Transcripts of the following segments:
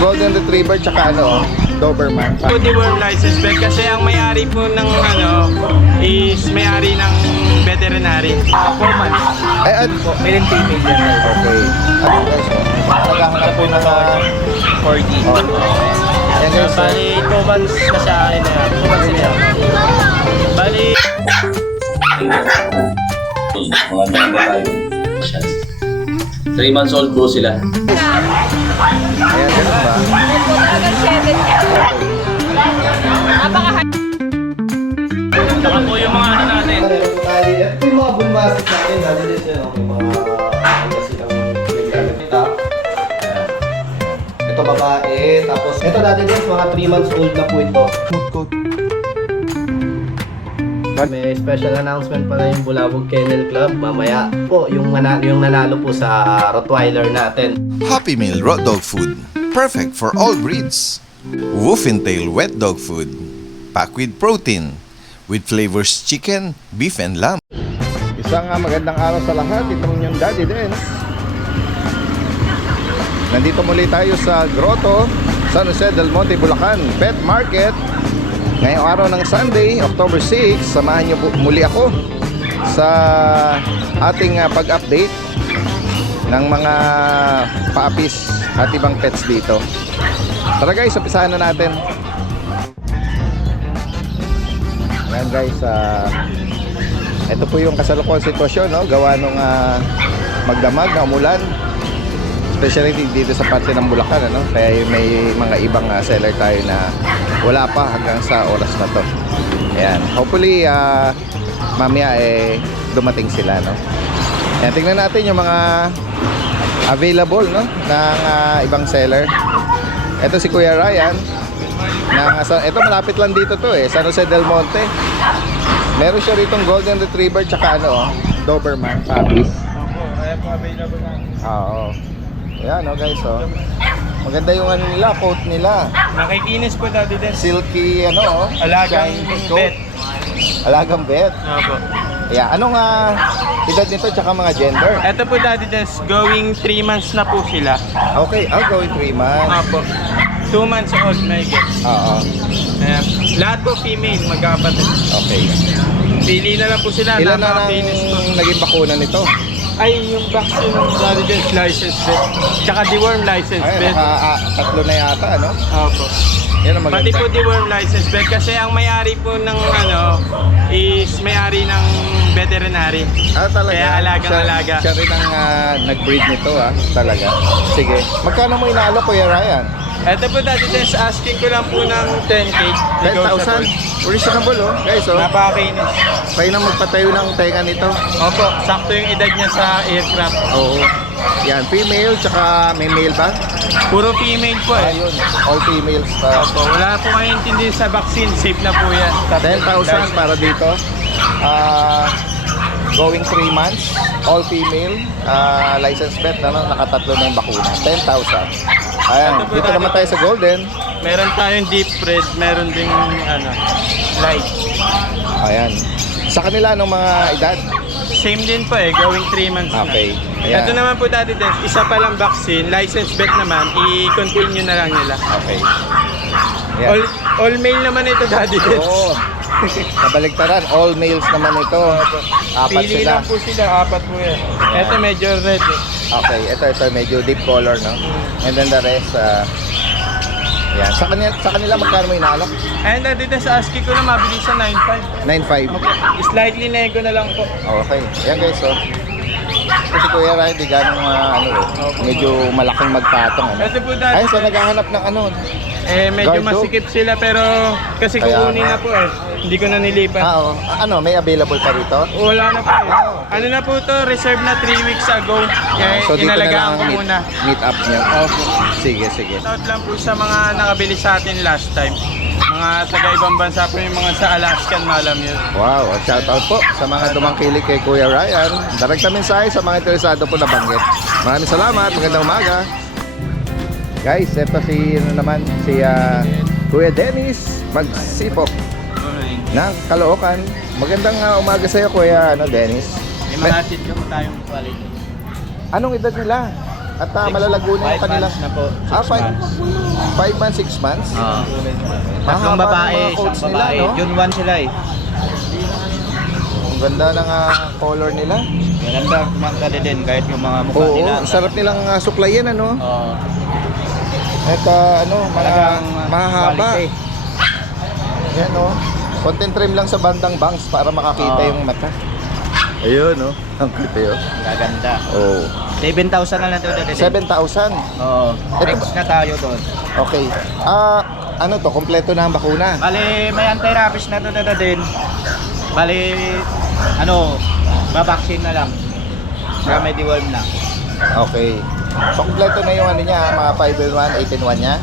Golden Retriever tsaka ano, Doberman. Foodie worm license plate kasi ang may-ari po ng ano is may-ari ng veterinary. 4 months. Ay, at Male and female yan. okay. Ano guys, naghahanap po na sa 4D. Yan guys, Bali, 2 months na sa akin na. 2 months na yan. Bali, Mga ganda tayo. 3 months old po sila. ayan, ganun ba? saka po yung mga ano natin. Ito yung mga bulmasis natin, dati din siya, no? May mga ano silang naglalagita. Ito babae, tapos ito dati din, mga 3 months old na po ito. May special announcement pala yung Bulabog Kennel Club mamaya po yung nanalo po sa Rottweiler natin. Happy Meal Raw Dog Food. Perfect for all breeds. Wolf and Tail Wet Dog Food. Packed with protein. With flavors chicken, beef, and lamb. Isang magandang araw sa lahat, itong yung Daddy Dens. Nandito muli tayo sa Grotto, San Jose del Monte, Bulacan Pet Market. Ngayong araw ng Sunday, October 6, samahan niyo muli ako sa ating pag-update ng mga puppies at ibang pets dito. Tara guys, umpisahan na natin. Ayan guys, ito po yung kasalukuyang sitwasyon, no? Gawa nung magdamag na umulan, especially dito sa parte ng Bulacan, ano? Kaya may mga ibang seller tayo na wala pa hanggang sa oras na to. Ayan, hopefully mamaya dumating sila, no? Ayan, tingnan natin yung mga available, no, ng ibang seller. Ito si Kuya Ryan ito malapit lang dito to, San Jose del Monte. Meron siya ritong Golden Retriever tsaka ano, Doberman puppies. Kaya po available na. Oo. Ayan, guys, maganda yung ano nila, coat nila. Nakikinis po dati din. Silky, Alagang shiny coat. bet. Alagang bet. Opo. Ayan, anong edad nito tsaka mga gender? Ito po dati din, going 3 months na po sila. Okay, I'll go in 3 months. Opo. 2 months old may get. Oo. Ayan. Lahat po female, magkapatid. Okay. Pili na lang po sila. Ilan na napakakinis po. naging bakuna nito? Ay, yung vaccine dati din, license bet. Tsaka deworm license Ay, bet. tatlo na yata, ano? Opo. Yan ang Pati maganda. po deworm license bet kasi ang may-ari po ng ano is may-ari ng veterinary. Talaga? Kaya alagang-alaga. Siya rin ang nag-breed nito, talaga. Sige. Magkano mo inaalok, Kuya Ryan? Ito po dati din, asking ko lang po ng 10K. 10,000? Reasonable, guys, Napakakinis. Kayo nang magpatayo ng tenga nito. Opo, sakto yung edad niya sa aircraft. Oo. Yan, female, tsaka may male ba? Puro female po Ayun, all females pa. Opo, wala po kayo intindi sa vaccine, safe na po yan. 10,000 para dito. Going 3 months, all female, license vet, nakatatlo na yung bakuna. 10,000. Ayan, dito naman tayo sa golden. Meron tayong deep red, meron ding light. Ayan. Sa kanila, anong mga edad? Same din po going 3 months Okay. na. Ayan. Ito naman po dati din, isa pa lang vaccine, license vet naman, i-continue na lang nila. Okay. Ayan. All male naman ito dati din. Oo. Kabaligtaran, all males naman ito. Apat Pili sila. lang po sila, 4 po yan. Ito medyo red Okay, ito medyo deep color, no? And then the rest, yan. Sa kanila magkano mo inaalok? And dati din sa ASCII ko na mabilis sa 9.5. 9.5. Slightly nego na lang po. Okay. Yan guys, Kasi Kuya Ryan, di ganong medyo malaking magpatong. Ito po dati. Ay, so naghahanap ng Medyo guard dog? masikip sila pero kasi Kaya kukunin na po Hindi ko na nilipat. Oo. May available pa rito? Wala na po Ano na po to, reserve na 3 weeks ago. Kaya So dito na inalagaan lang ko muna. meet up niyo. Opo. Sige, sige. Shout lang po sa mga nakabili sa atin last time. Mga taga-ibang bansa po yung mga sa Alaskan, malam yun. Wow, shout out po sa mga dumangkilik kay Kuya Ryan. Direct na mensahe sa mga interesado po na banggit. Maraming salamat, magandang umaga. Guys, eto si Kuya Dennis Magsipok ng Caloocan. Magandang umaga sa iyo, Kuya Dennis. May mga seat ka po tayong quality. Anong edad nila? At malalago na yung kanilang... na po. 5 months, 6 months? Tatlong Mahaba babae, ng mga isang coats nila, babae. no? June 1 sila eh. Ang ganda ng color nila. Maganda, kumanta din kahit yung mga mukha Oo, nila. sarap nilang suklayin, ano? Oo. At mga Talagang, mahahaba. quality. Yan, oh. Content trim lang sa bandang bangs para makakita Oo. yung mata. Ayun, oh. Ang cute, oh. Gaganda. Oh. 7,000 na lang ito. 7,000. Oo. Next na tayo doon. Okay. Ano to? Kompleto na ang bakuna. Bali, may anti-rabies na ito na din. Bali, babaksin na lang. Saka may deworm na. Okay. So, kompleto na yung ano niya, mga 5-in-1, 8-in-1 niya.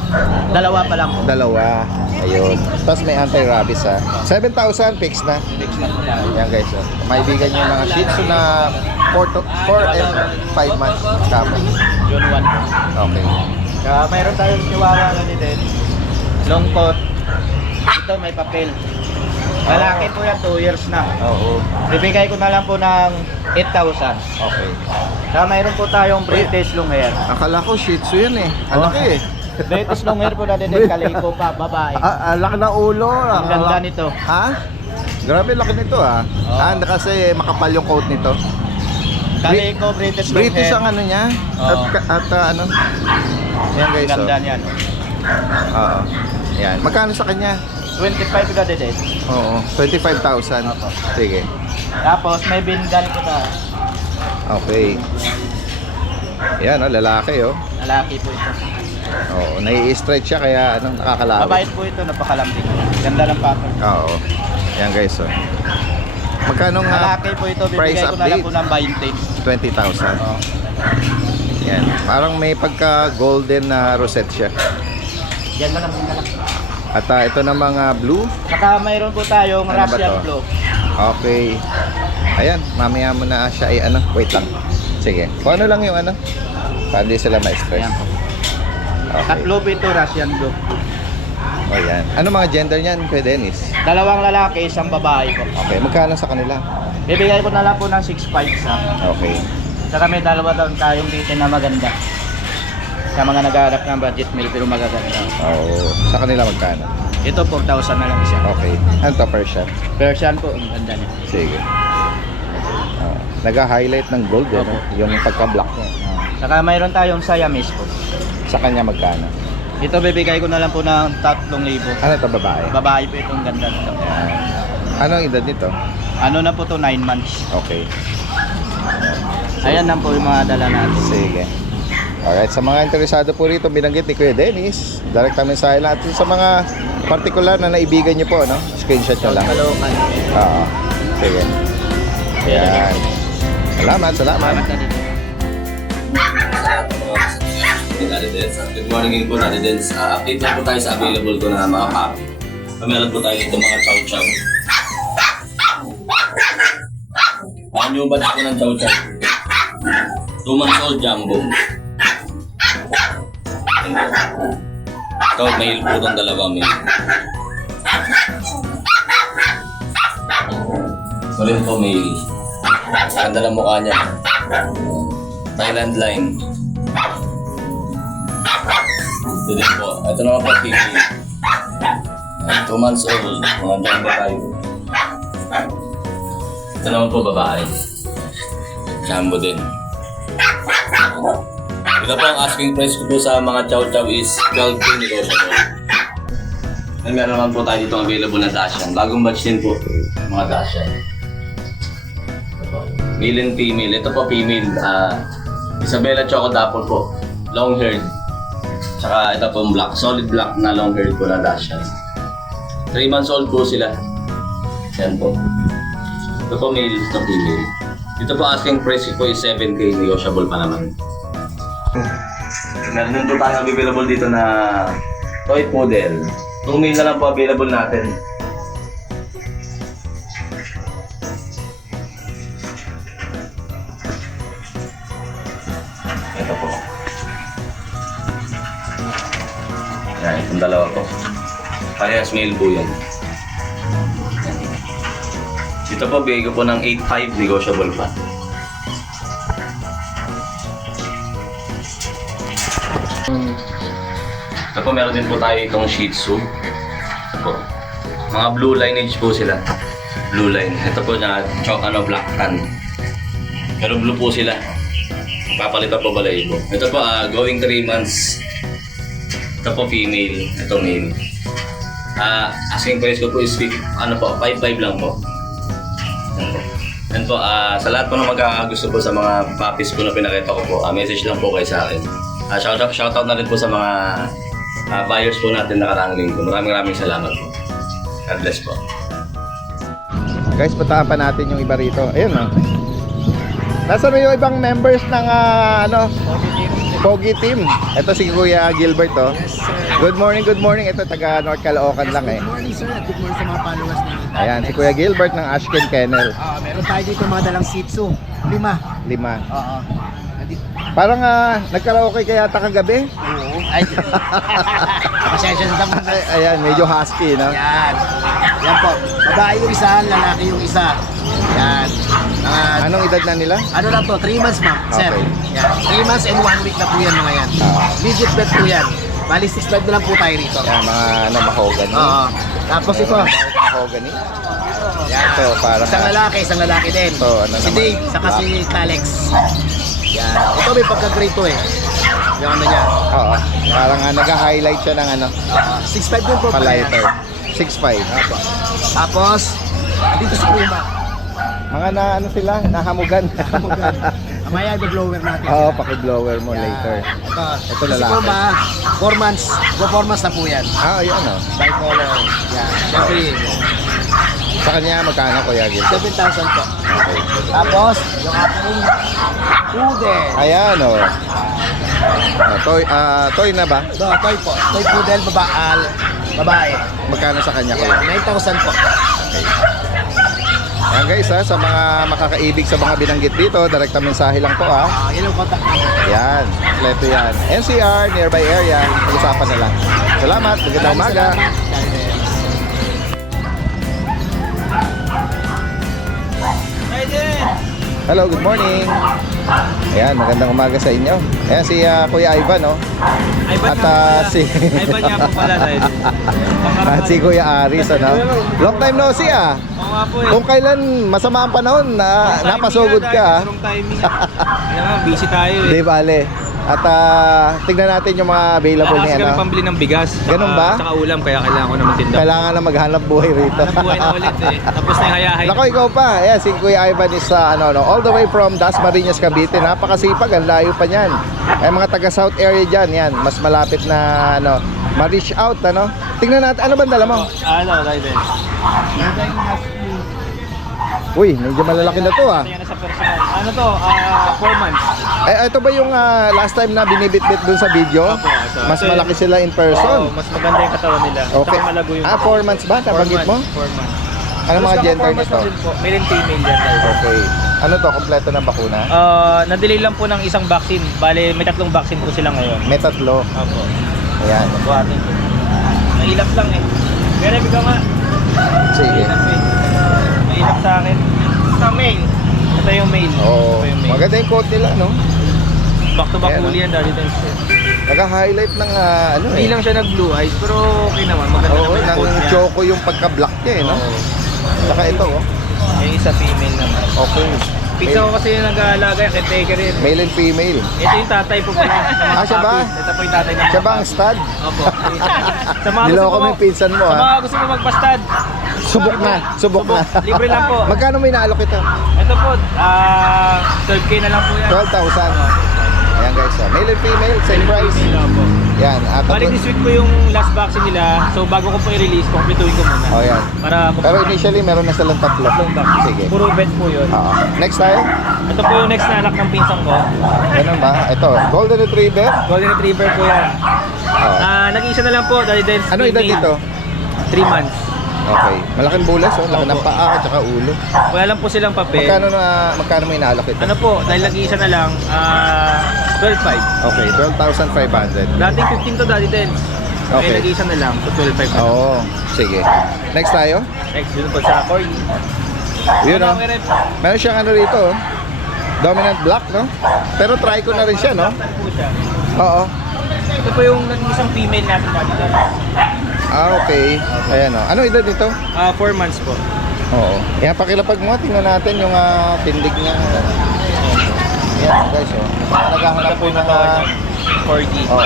Dalawa pa lang po. Dalawa. Ayun. Tapos may anti-rabies, ha. 7,000 fix na. Next na po tayo. Yan guys, oh. Maibigan nyo yung mga Shih Tzu na 4 and 5 months kamo. June 1 po. Okay. Saka mayroon tayong chihuahua na din. Long coat. Ito may papel. Lalaki po yan, 2 years na. Oo. Bibigay ko na lang po ng 8,000. Okay. Saka mayroon po tayong British long hair. Akala ko Shih Tzu yan eh. Ang Oh. laki eh. British long hair po natin din, kaliko pa, babae. Laki na ulo. Ang ganda nito. Ha? Grabe laki nito ah. Oo. Kasi makapal yung coat nito. Kaliko, British long British hair. ang ano niya. Oo. At ano. Yan guys. Ang ganda Oh. niyan. Oo. Yan. Magkano sa kanya? 25 na din. Oo. 25,000. Opo. Sige. Tapos may Bengal po na. Okay. Yan oh, lalaki oh. Lalaki po ito. Oo, nai-stretch siya kaya nakakalawit. Mabait po ito, napakalambing. Ganda ng pattern. Oo. Yan guys oh. Magkano nga Lalaki po ito, price bibigay ko na lang update? po ng 20. 20,000. Oh. Yan. Parang may pagka golden na rosette siya. Yan na lang po na lang. At ito na mga blue. Saka mayroon po tayong Ano ba Russian to? Blue. Okay. Ayan, mamaya mo na siya ay ano, wait lang. Sige. Kung ano lang yung ano, para hindi sila ma-stress. Ayan po. Okay. Tatlo po ito, Russian Blue. O yan. Ano mga gender niyan, Kuya Dennis? Dalawang lalaki, isang babae po. Okay, magkano sa kanila? Bibigay ko na lang po ng 6.5 sa. Okay. Saka may dalawa daw tayong dito na maganda. Sa mga nag-aarap ng budget meal pero magaganda. Oo. Sa kanila magkano? Ito 4,000 na lang siya. Okay. Ano to, Persian? Persian po, ang ganda niya. Sige. Nag-highlight ng gold eh, no? Yung pagka-black niya. Saka mayroon tayong Siamese po. Sa kanya magkano? Ito bibigay ko na lang po ng 3,000. Ano to, babae? Babae po itong ganda nito. Anong edad nito? Ano na po to, 9 months. Okay. Ayan lang po yung mga dala natin. Sige. Alright, sa mga interesado po rito, binanggit ni Kuya Dennis, direct mensahe lang. At sa mga particular na naibigan niyo po, no? Screenshot nyo lang. Kalokan. Oo. Sige. Ayan. Salamat, salamat. Salamat na dito. Good morning po natin din. Update lang po tayo sa available ko na mga pack. Meron po tayo dito mga chow chow. Ang new batch po ng chow chow. 2 months old jumbo. Ito, male po itong dalawa male. Ito rin po male. Ganda lang mukha niya. Thailand line. Ito din po. Ito naman po female. 2 months old. Mga jumbo tayo. Ito naman po babae. Jumbo din. Ito po ang asking price ko po sa mga chow chow is 12K negotiable. And meron naman po tayo dito available na Dachshund. Bagong batch din po. Mga Dachshund. Male and female. Ito po female. Isabella Choco Dapple po. Long haired. Tsaka ito po black. Solid black na long haired po na Dachshund. 3 months old po sila. Yan po. Ito po male. Ito female. Dito po asking price ko is 7K negotiable pa naman. Meron din po tayo available dito na toy poodle. 2 male na lang po available natin. Ito po. Yan, itong dalawa po. Parehas male po yan. Dito po, bigay ko po ng 8.5 negotiable pa. Ito po, meron din po tayo itong Shih Tzu. Ito po. Mga blue lineage po sila. Blue line. Ito po na black tan. Pero blue po sila. Papalitan po balahibo. Ito po, going 3 months. Ito po female. Ito male. Asking price ko po is 5.5 lang po. Yan po. Yan po, sa lahat po na magkakagusto po sa mga puppies po na pinakita ko po, message lang po kayo sa akin. Shoutout na rin po sa mga buyers po natin nakaraang linggo. Maraming salamat po. God bless po. Guys, puntahan pa natin yung iba rito. Ayun, oh. Nasaan yung ibang members ng Pogi Team? Ito si Kuya Gilbert, oh. Good morning, good morning. Ito taga North Caloocan lang eh. Good morning sir, at good morning sa mga followers natin. Ayan, si Kuya Gilbert ng Ashken Kennel. Meron tayo dito mga dalang Shih Tzu. 5. 5. Oo. Parang nagkaraoke kaya kagabi. Oo. Ay. Pasensya na naman. Ayan, medyo husky, no? Yan. Yan po. Babae yung isa, lalaki yung isa. Yan. Anong edad na nila? Ano lang to? 3 months ma'am, sir. Okay. Yan. 3 months and 1 week na po yan mga yan. Legit bet po yan. Bali 6.5 na lang po tayo rito. Yan, mga mahogany. Oo. Tapos ito. Mahogany. Yan. Ito, parang Isang lalaki din. Ito, ano Si naman? Dave, saka si Calex. Yan. Ito may pagka-grade to eh. Yung ano niya. Oo. Parang nag-highlight siya ng 6.5 din po. pa-lighter. 6.5. Tapos, dito si Kuma. Mga sila, nahamugan. Amaya, i-blower natin. Oo, paki-blower mo later. Ito lalaki. Si Kuma, 4 months. 4 months na po yan. Ayan, oh. Bicolor. Yan. Siyempre, Sa kanya, magkano, Kuya Gil? 7,000 po. Tapos, yung ating poodle. Ayan, oh. Toy na ba? Toy po. Toy poodle, babae. Magkano sa kanya, Kuya? 9,000 po. Ayan guys, sa mga makakaibig sa mga binanggit dito, direkta mensahe lang po, Yan ang contact number. Yan, kompleto yan. NCR, nearby area, pag-usapan na lang. Salamat, magandang umaga. Hello, good morning. Ayan, magandang umaga sa inyo. Ayan si Kuya Ivan, no? At si Ivan nga po pala dahil. at si Kuya Aris, ano? Long time no see, Oo nga po eh. Kung kailan masama ang panahon na napasugod ka, Wrong timing. Kaya nga, busy tayo eh. Di bale. At tignan natin yung mga available Kasi niya, kami no? pambili ng bigas. Ganun ba? Tsaka ulam, kaya kailangan ko na magtinda. Kailangan na maghanap buhay rito. Hanap buhay na ulit eh. Tapos na yung hayahay. Nako, ikaw pa. Ayan, si Kuya Ivan is all the way from Dasmariñas, Cavite. Napakasipag, ang layo pa niyan. Ay mga taga South area diyan, yan, mas malapit na ma-reach out, ano. Tingnan natin, ano ba dala mo? Raiden. Uy, medyo malalaki na to, Ito yan sa personal. Ano to? 4 months. Ito ba yung last time na binibit-bit dun sa video? Opo, ito. Mas Ito malaki yung- sila in person. Oo, mas maganda yung katawan nila. Okay. Saka malago yung 4 months ba? Nabanggit mo? 4 months. Ano mga gender Tapos nito? din po. Male and female yan tayo. Okay. Ano to? Kompleto na bakuna? Na-delay lang po ng isang vaccine. Bale, may 3 vaccine po sila ngayon. May 3. Opo. Ayan. Buhatin ko. Mahilap lang eh. Pero ikaw nga. Sige. Mahilap eh. Mahilap sa akin. Ito male. Ito yung male. Oh, Ito yung male. maganda yung coat nila, no? Back to back Ayan, huli yan dahil din. Nag-highlight ng Hindi lang siya nag-blue eyes pero okay naman. Maganda Oo, naman yung coat ng niya. choco yung pagka-black niya, eh, no? Oo. Saka ito, oh. Yung isa female naman. Okay. Pizza ko kasi yung nag-aalaga, caretaker yun. Male and female. Ito yung tatay po pala. Siya ba? Ito po yung tatay ng Siya ba ang stud? Opo. Sa mga Niloko gusto mo yung pinsan mo, Sa ha? mga gusto mo magpastad. Subok na. Subok na. Libre lang po. Magkano may naalok ito? Ito po, 12K na lang po yan. 12,000. Ayan guys, male and female, same price. Female lang po. Yan. At Bali this week po yung last vaccine nila. So bago ko po i-release, kumpletuhin ko muna. Oh, yan. Para Pero initially, meron na silang 3. Sige. Puro vet po yun. Oo. Next tayo? Ito po yung next na anak ng pinsan ko. Ganun ba? Ito, Golden Retriever. Golden Retriever po yan. Oo. Nag-iisa na lang po dahil Ano edad nito? 3 months. Okay. Malaking bulas, oh. Laki ng Opo. paa at saka ulo. Wala lang po silang papel. Magkano may naalok ito? Ano po, dahil nag-iisa na lang, 12.5. Okay, 12,500. Dating 15 to dati din. Okay. Okay. Nag-iisa na lang, so 12.5 na. Oo. Sige. Next tayo? Next, yun po sa Corgi. Yun, oh. Meron siyang ano rito, oh. Dominant black, no? Pero try ko na rin siya, no? Po siya. Oo. Ito po yung naging isang female natin dati. Okay. Ayan o. Ano edad nito? 4 months po. Oo. Yan, pakilapag mo. Tingnan natin yung tindig niya. Ayan guys o. Naghahanap po yung mga... Corgi. Oo.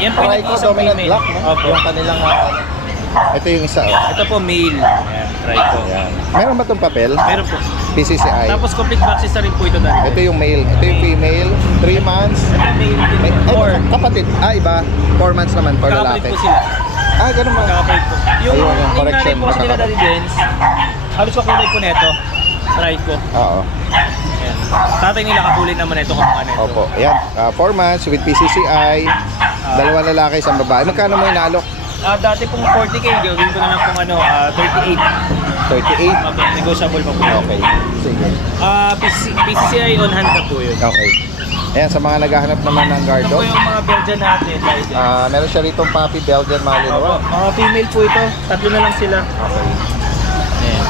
Yan po yung Trico isang dominant female. black, no? Opo. Yung kanilang... ito yung isa o. Ito po male. Ayan, Trico. Ayan. Meron ba itong papel? Meron po. PCCI. Tapos complete vaccines na rin po ito dati. Ito yung male. Ito yung female. 3 months. Male din. Ay, Or, kapatid. Iba. 4 months naman for kakapalit lalaki. po sila. Ganun ba? Kakapalit po. Yung Ayun, yung nanay correction, po kasi nila magkakapalit. dati Dens, halos kakulay po nito. Trico. Oo. Ayan. Tatay nila kakulay naman ito kamukha nito. Opo. Ayan. 4 months with PCCI. Dalawang lalaki, isang babae. Magkano mo inalok? Dati pong 40k, gawin ko na lang pong 38. 38. Negotiable pa po. Okay. Sige. PCCI on hand na po yun. Okay. Ayan, sa mga naghahanap naman ng guard Ito po dog. yung mga Belgian natin. Meron siya rito puppy Belgian Malinois. Mga female po ito. Tatlo na lang sila. Okay. Ayan.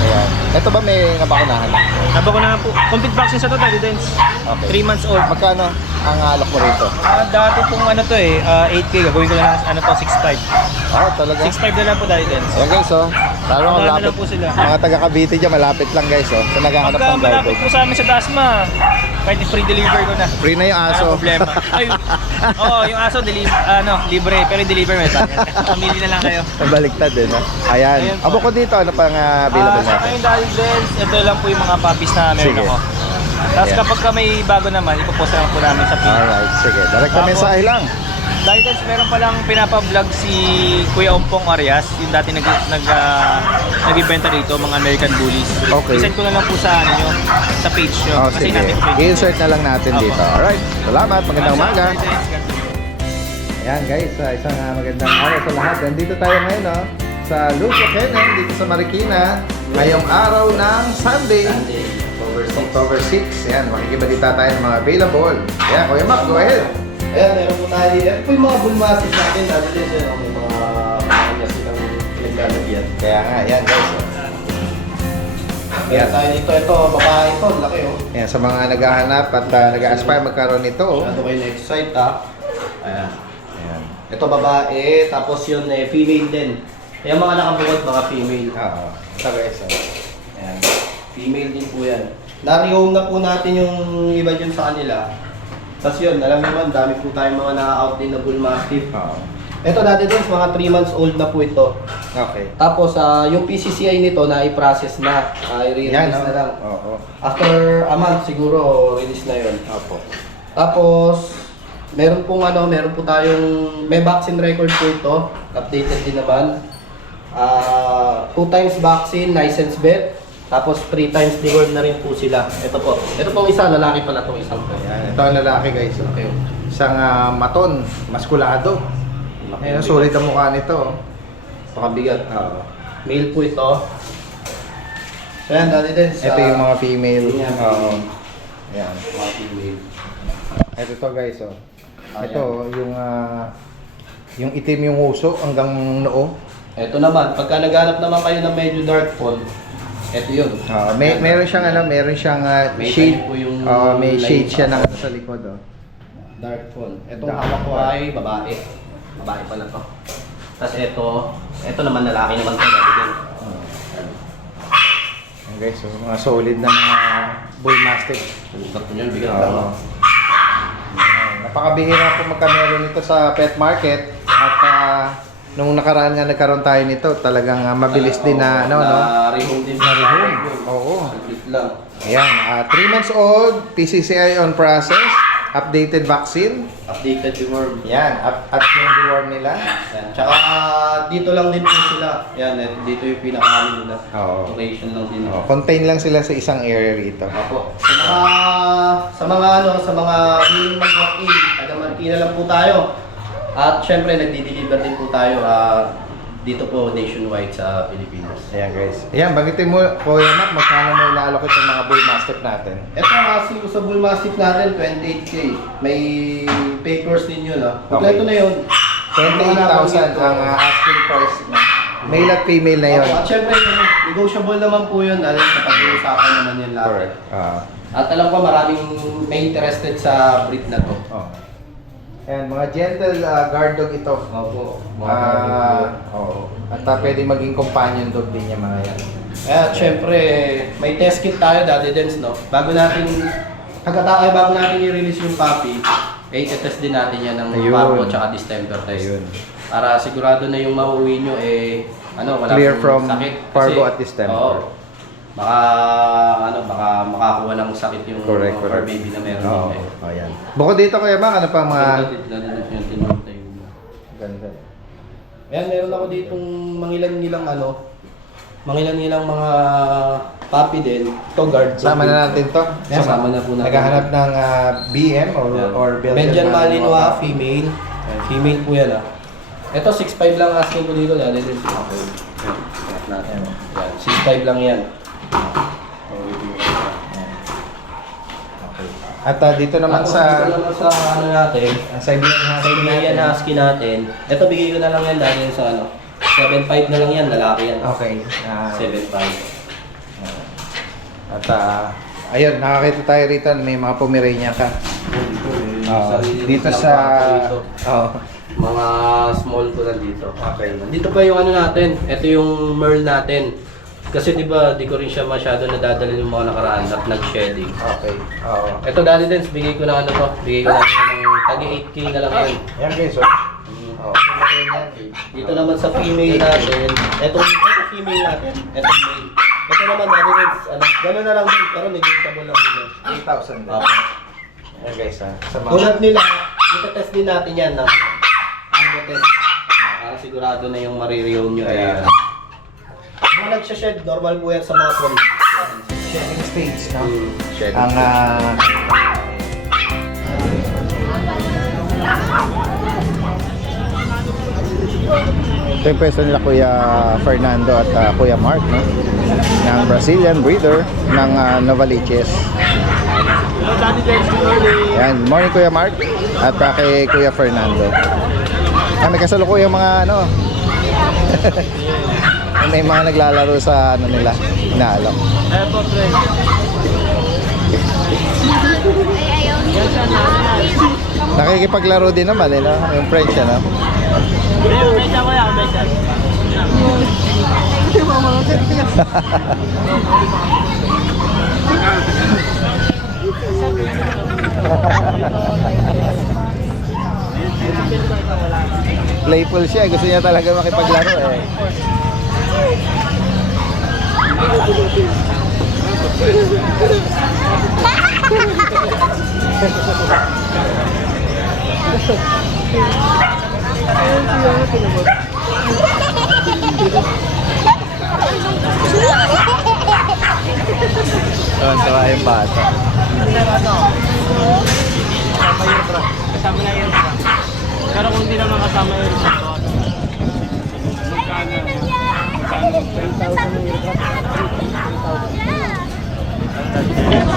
Ayan. Ito ba may nabakunahan na? Sabi ko na po, complete vaccine sa to, Daddy Dens. Okay. 3 months old. Magkano ang alok mo rito? Dati pong 8k, gagawin ko na lang 6.5. Talaga? 6.5 na lang po, Daddy Dens. Ayan guys, lalo ang Mga ano lapit. lang po sila. Mga taga Cavite dyan, malapit lang guys, sa naghahanap Pagka ng guard malapit dog. po sa amin sa Dasma, kahit free deliver ko na. Free na yung aso. Wala problema. Ay, yung aso libre, pero yung deliver may tayo. Pamili na lang kayo. Baliktad din, Ayan. Ayan po. Abo ko dito, ano pang available Sa natin? ngayon, Daddy Dens, ito lang po yung mga puppies na meron Sige. ako. Tapos Ayan. kapag may bago naman, ipopost na lang po namin sa page. Alright, sige. Direct Tapos, mensahe lang. Dahil guys, meron palang pinapa-vlog si Kuya Ompong Arias, yung dati nag-ibenta rito, mga American Bullies. Okay. Isend ko na lang po sa nyo, sa page nyo. Sige. natin ko page. I-insert na lang natin Opo. dito. Alright. Salamat. Magandang umaga. Guys. Ayan guys, isang magandang araw sa lahat. Nandito tayo ngayon sa Lucio Kenan, dito sa Marikina. Ngayong araw ng Sunday, October 6. Ayan, makikibalita tayo ng mga available. Ayan, Kuya Mac, go ahead. Ayan, meron po tayo dito. Ito po yung mga bullmastiff natin. Dati din siya, may mga kanyas silang pinaglalagyan. Kaya nga, ayan guys. Meron tayo dito. Ito, babae ito. Laki Ayan, sa mga naghahanap at nag-aspire magkaroon nito. Masyado kayo na-excite ha. Ayan. Ayan. Ito babae, tapos yun female din. Ayan mga nakabukod, mga female. Oo. Ito guys. Ayan. Female din po yan. Na-rehome na po natin yung iba dyan sa kanila. Tapos yun, alam naman, dami po tayong mga na-out din na bull mastiff. Oo. Ito dati din, mga 3 months old na po ito. Okay. Tapos yung PCCI nito na i-process na, i-release na lang. Oo. After a month siguro, release na yun. Opo. Tapos, meron po tayong, may vaccine record po ito, updated din naman. 2 times vaccine, license vet, tapos 3 times deworm na rin po sila. Ito po. Ito pong isa, lalaki pala itong isang po. Ayan, ito ang lalaki guys. Okay. Isang maton, maskulado. Ayan, sulit ang mukha nito. Pakabigat. Oo. Male po ito. So yan, dati din sa... Ito yung mga female. Yan, Oo. Ayan. mga female. Ito to guys, Ayan. Ito yung itim yung uso hanggang noo. Ito naman, pagka naghanap naman kayo ng medyo dark font, ito yun. Meron siyang May shade. kanya po yung May shade line siya sa- ng sa likod, Dark font. Itong Dark hawak ko font. ay babae. Babae pala to. Tapos ito naman lalaki naman to. Dati din. Ayan guys, mga solid na mga bull mastiff. Bigat po yun, bigat Oo. lang. Ayan, napakabihira po magkameron nito sa pet market at nung nakaraan nga nagkaroon tayo nito, talagang mabilis din na Na-rehome din. Na-rehome. Oo. Saglit lang. Ayan, 3 months old, PCCI on process, updated vaccine. Updated deworm. Yan, at yung deworm nila. Yan. Tsaka dito lang din po sila. Yan, dito yung pinaka nila. Oo. Location lang din. Contain lang sila sa isang area rito. Apo. Sa mga willing mag-walk-in, taga Marikina lang po tayo. At syempre nagdi-deliver din po tayo dito po nationwide sa Pilipinas. Ayan guys. Ayan, banggitin mo, Kuya Mac, magkano mo inaalok itong mga bull mastiff natin? Ito kasi sa bull mastiff natin 28k. May papers din yun Kompleto na yun. 28,000 ang asking price na. Male at female na yun. At syempre negotiable naman po yun dahil sa pag-uusapan naman yan lahat. Correct. At alam ko maraming may interested sa breed na to. Oh. Ayan, mga gentle guard dog ito. Opo. Oo. At pwede maging companion dog din yung mga yan. At syempre, may test kit tayo, Daddy Dens, no? Bago natin i-release yung puppy, i-test din natin yan ng Ayun. parvo at distemper test. Ayun. Para sigurado na yung mauwi nyo, wala Clear pong from sakit. parvo at distemper. Oo. Baka makakuha ng sakit yung Correct, fur correct. baby na meron. Oo. din. Ayan. Bukod dito Kuya Mac, ano pa mga... Ganda. Ayan, meron ako ditong mangilan-ngilang mangilan-ngilang mga puppy din. Ito guard. Sama na natin to. Ayan, sama na po natin. Naghahanap ng BM Ayan. or Belgian Malinois, female. Ayan, female po yan Ito, 6'5 lang asking ko dito. Dali din. Okay. Ayan, natin. Ayan, 6'5 lang yan. At dito naman Tapos sa... dito naman sa natin, Siberian Siberian Husky natin. Ito, bigay ko na lang yan dahil sa 7'5 na lang yan, lalaki yan. Okay. 7'5. At ayun, nakakita tayo rito may mga Pomerania ka. Dito sa... Oh. Mga small po na dito. Okay. Dito pa yung natin. Ito yung Merle natin. Kasi di ba, di ko rin siya masyado nadadala yung mga nakaraan at nag-shedding. Okay. Oo. Ito, Daddy Dens, bigay ko na bigay ko na ng tagi 8K na lang yun. Yan guys, oh. Oh. Dito naman sa female natin, ito female natin, ito male. Ito naman Daddy Dens, gano'n na lang din, pero negotiable lang din. 8,000 din. Okay. Yan guys, sa mga... Tulad nila, itetest din natin yan ng arbo test. Para sigurado na yung maririyaw nyo. Ayan. Mga nagsha-shed, normal po yan sa mga pond. Shedding stage, no? Shed. Ang ito yung pwesto nila Kuya Fernando at Kuya Mark, no? Ng Brazilian breeder ng Novaliches. Hello, Daddy Dens. Good morning. Yan, morning Kuya Mark at kay Kuya Fernando. May kasalukuyang mga may mga naglalaro sa nila, inaalok. Ayan po, friend. Nakikipaglaro din naman no? Yung French no? Medya ko yan, medya. Playful siya, gusto niya talaga makipaglaro eh. Tawa yung bata. Kasama na yun. Pero kung hindi naman kasama yun,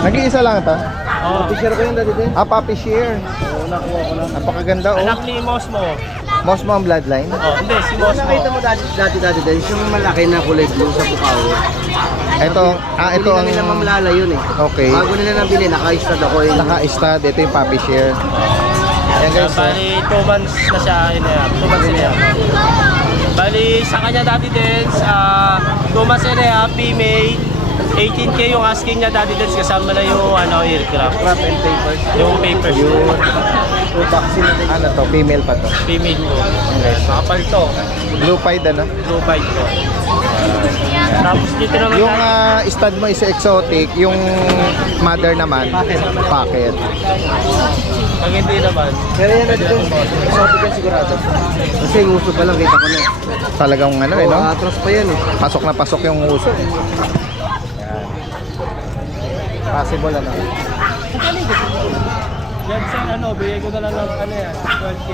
Nag-iisa lang ito? Oo. Share ko yung Daddy Dens. Puppy share. Oo, nakuha ko na. Napakaganda anak oh. ni Mosmo. Mosmo ang bloodline. Oh, hindi, si Mosmo. Nakita mo Daddy Dens, yung malaki na kulay blue sa Bukawi. Ito ang... Nila mamlala yun eh. Okay. Bago nila nabili, naka-stud ako yun. Naka-stud, ito yung puppy share. Yan guys. Bali, 2 months na siya. 2 months na siya. Bali, sa kanya Daddy Dens, 2 months na siya, female. 18K yung asking niya Daddy Dens, kasama na yung aircraft. Crap and papers. Yung papers. Yung vaccine natin. Ano to? Female pa to. Female ko. Makapal to. Blue pied ano? Blue fight ko. Tapos dito naman Yung stud mo is exotic, yung mother naman, pocket. pag hindi naman, Pero yan Daddy Dens, exotic yan sigurado. Kasi yung uso pa lang, kita ko na. Talagang ano eh, no? Atros pa yan eh. Pasok na pasok yung uso. Yan. Possible ano? yan sa bigay ko na lang ng 12K.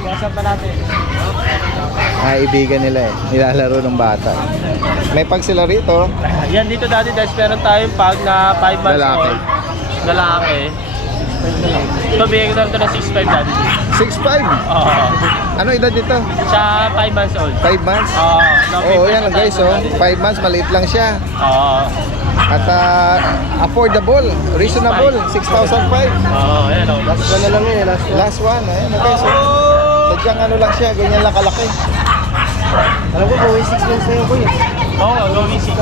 Kasan pa natin. Ibigan nila eh. Nilalaro ng bata. May pag sila rito. Yan dito Daddy Dens, meron tayong pag na 5 months Lalaki. old. Lalaki. Ito bigay ko na ito ng 6'5 Daddy Dens. 6'5". Oo. Ano edad dito? Siya 5 months old. 5 months? Oo. Oo, yan lang guys oh. 5 months, maliit lang siya. Oo. At affordable, reasonable, 6,500. Oo, ayan o. Last one na lang yun, last one. Last one, ayan, okay. So, sadyang ano lang siya, ganyan lang kalaki. Alam ko, going 6 months na yun ko yun. Oo, going 6.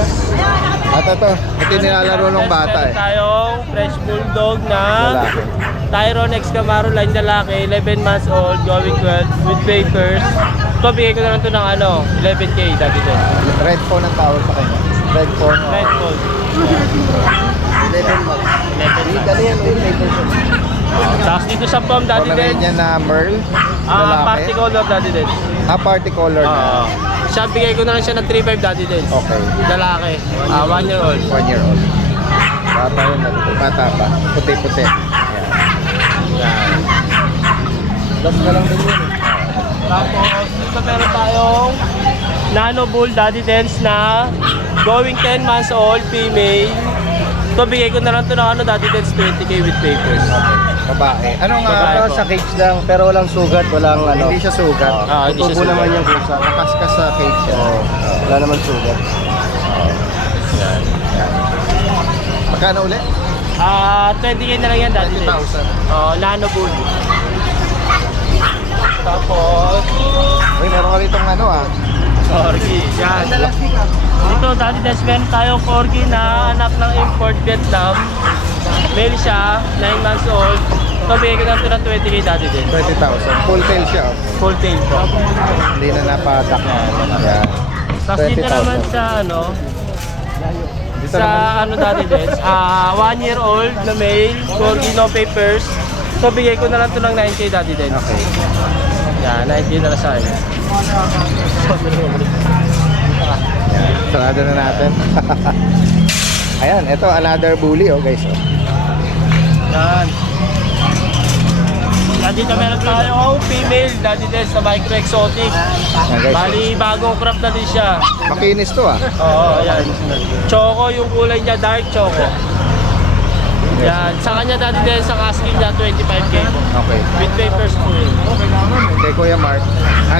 At ito yung nilalaro ng bata Meron eh. tayong fresh bulldog na Lalaki. Tyron X Camaro line lalaki, 11 months old, going 12 with papers. Ito, bigay ko na lang ito ng 11K dati din. Red phone ang tawag sa kanya. Red phone. Red gold. 11 months. 11 Hindi months. ka na yan, yung papers. Tapos dito sa pom dati din. Pomeranian na Merl. Party Lalaki. color dati din. Party color na. Oo. Siya, bigay ko na lang siya ng 3.5 dati din. Okay. Lalaki. 1 year old. 1 year old. Bata yun na dito. Bata pa. Puti-puti. Ayan. Yan. Last na lang din yun. Tapos, dito meron tayong Nano Bull Daddy Dance na going 10 months old, female. Ito, bigay ko na lang ito ng Daddy Dance 20K with papers. Babae. Anong Babae. Ito sa cage lang, pero walang sugat, walang ano. hindi siya sugat. Hindi siya Tubo sugat. naman yung kusa. Nakaskas sa cage siya. Wala naman sugat. Magkano ulit? 20K na lang yan, Daddy Dance. 20,000. Nano Bull. Tapos, Uy, meron ka ritong Corgi. Yan. Dito, Daddy Dance, meron tayong Corgi na anak ng import Vietnam. Male siya, 9 months old. Ito, bigay ko na ito ng 20K Daddy Dance. 20,000. Full tail siya. Full tail po. Hindi na napadak na. Yan. Tapos dito 20,000. naman sa Dito naman. Daddy Dance, 1 year old na male, Corgi, no papers. So, bigay ko na lang ito ng 9K Daddy Dance. Okay. Yan, 9K na lang sa akin. Sarado na natin. Ayan, ito another bully guys. Yan. Yan, dito meron tayong female Daddy Dance na micro exotic. Ayan, guys. Bali, bagong crop na din siya. Makinis to Oo, yan. Choco yung kulay niya, dark choco. Yan, sa kanya Daddy Dance, ang asking niya 25K po. Okay. With papers po yun. Kay Kuya Mark.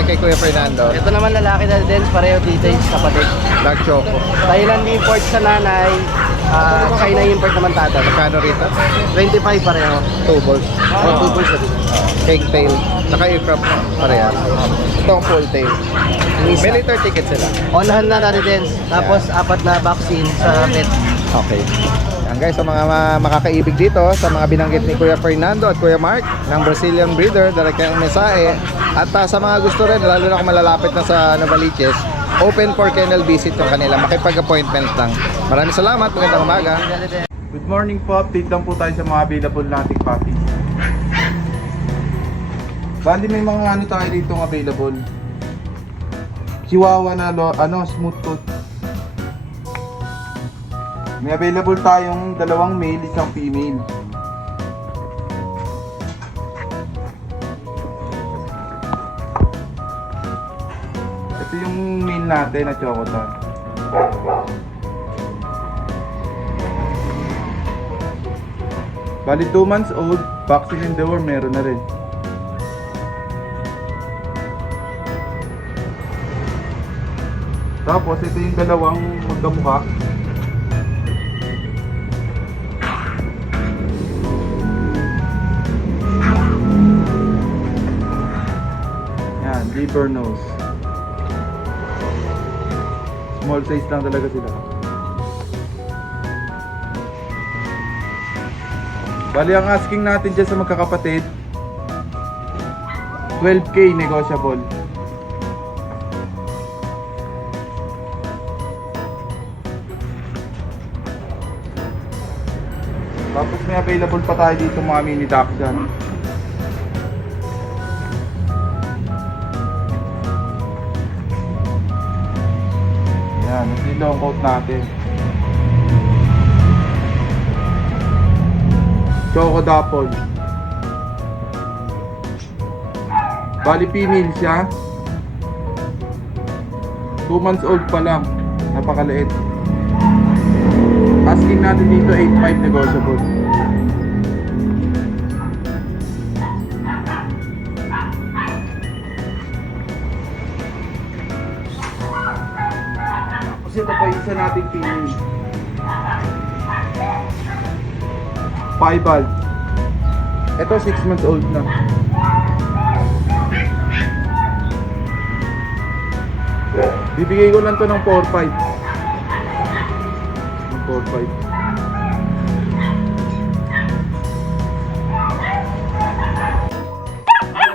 Kay Kuya Fernando. Ito naman lalaki na din, pareho dito yung kapatid. Dark Choco. Thailand import sa nanay, China import naman tatay. Magkano rito? 25 pareho. Two balls. Two balls na din. Cake tail. Saka aircraft parehas. Ito ang full tail. May litter ticket sila. Onahan na natin din. Tapos 4 na vaccine sa pet. Okay. Yan guys, sa mga makakaibig dito, sa mga binanggit ni Kuya Fernando at Kuya Mark ng Brazilian breeder, dala kayong mensahe. At sa mga gusto rin, lalo na kung malalapit na sa Novaliches, open for kennel visit yung kanila. Makipag-appointment lang. Maraming salamat. Magandang umaga. Good morning po. Update lang po tayo sa mga available nating puppies. Bali may mga tayo dito available. Chihuahua na smooth coat. May available tayong 2 male, 1 female. Ito yung male natin na chocotan. Bali 2 months old, vaccine in the worm, meron na rin. Tapos ito yung 2 magkamukha. Yan, liver nose. Small size lang talaga sila. Bali ang asking natin dyan sa magkakapatid 12K negotiable. Tapos may available pa tayo dito mga mini dachshund. Yan, ito yung long coat natin. Choco Dapple. Bali female siya. 2 months old pa lang. Napakaliit. Asking natin dito 8.5 negotiable. Kasi ito po isa nating female. 5 Ito 6 months old na. Bibigay ko lang to ng 4-5. Ng 4-5.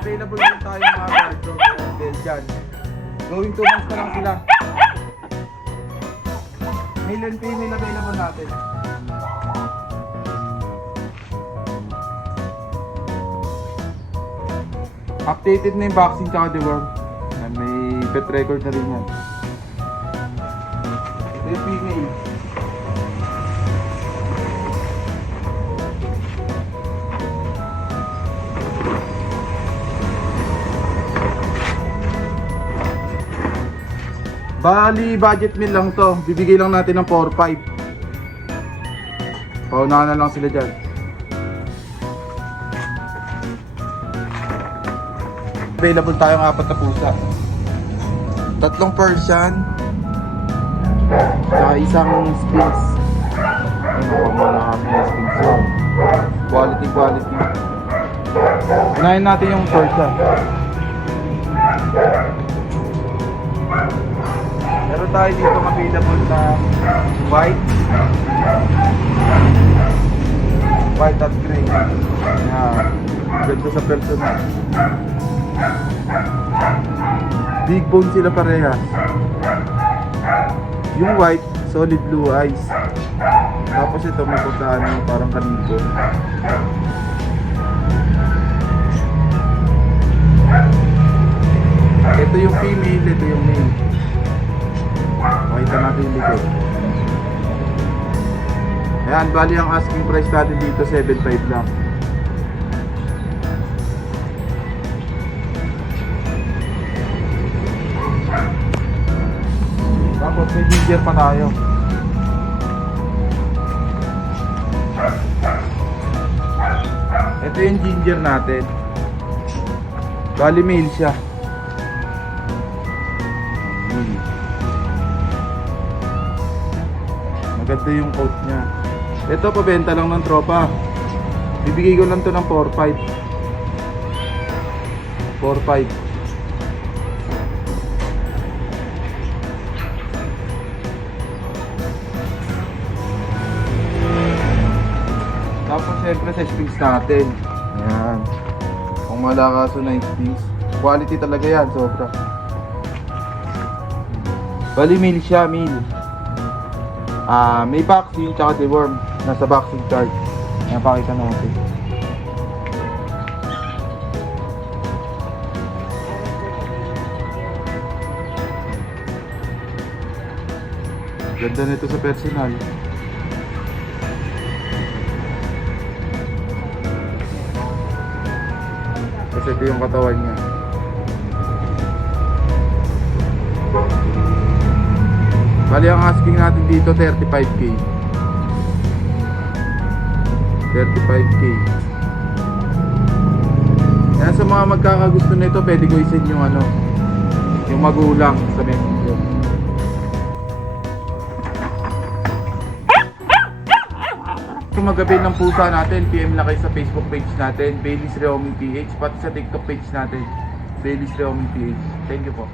Available din tayo mga guards dyan. Going 2 months pa lang sila. Male and female available natin. Updated na yung vaccine tsaka deworm. Yan, may pet record na rin yan. Ito yung female. Bali, budget meal lang to. Bibigay lang natin ng 4-5. Paunahan na lang sila dyan. Available tayong 4 na pusa. 3 Persian. Tsaka isang Sphinx. Ayun, pamala kami ng Sphinx yun. Quality. Unahin natin yung Persian. Meron tayo dito available na white at gray. Yan. Ganda sa personal. Big bone sila parehas. Yung white, solid blue eyes. Tapos ito may pagkaan parang kanito. Ito yung female, ito yung male. Makita natin yung likod. Ayan, bali ang asking price natin dito 7.5 lang. Tapos may ginger pa tayo. Ito yung ginger natin. Bali male siya. Maganda yung coat niya. Ito pabenta lang ng tropa. Bibigay ko lang to ng 4-5. 4-5. Tapos siyempre sa Sphinx natin. Ayan. Kung malakaso na yung Sphinx. Quality talaga yan, sobra. Bali male siya, male. May vaccine tsaka deworm. Nasa vaccine card. Ayan, pakita natin. Ganda nito sa personal. Kasi ito yung katawan niya. Bali ang asking natin dito 35k. 35k. Kaya sa mga magkakagusto nito, pwede ko i-send yung yung magulang sa messenger. Kung mag-avail ng pusa natin, PM na kayo sa Facebook page natin, Bailey's Reoming PH, pati sa TikTok page natin, Bailey's Reoming PH. Thank you po.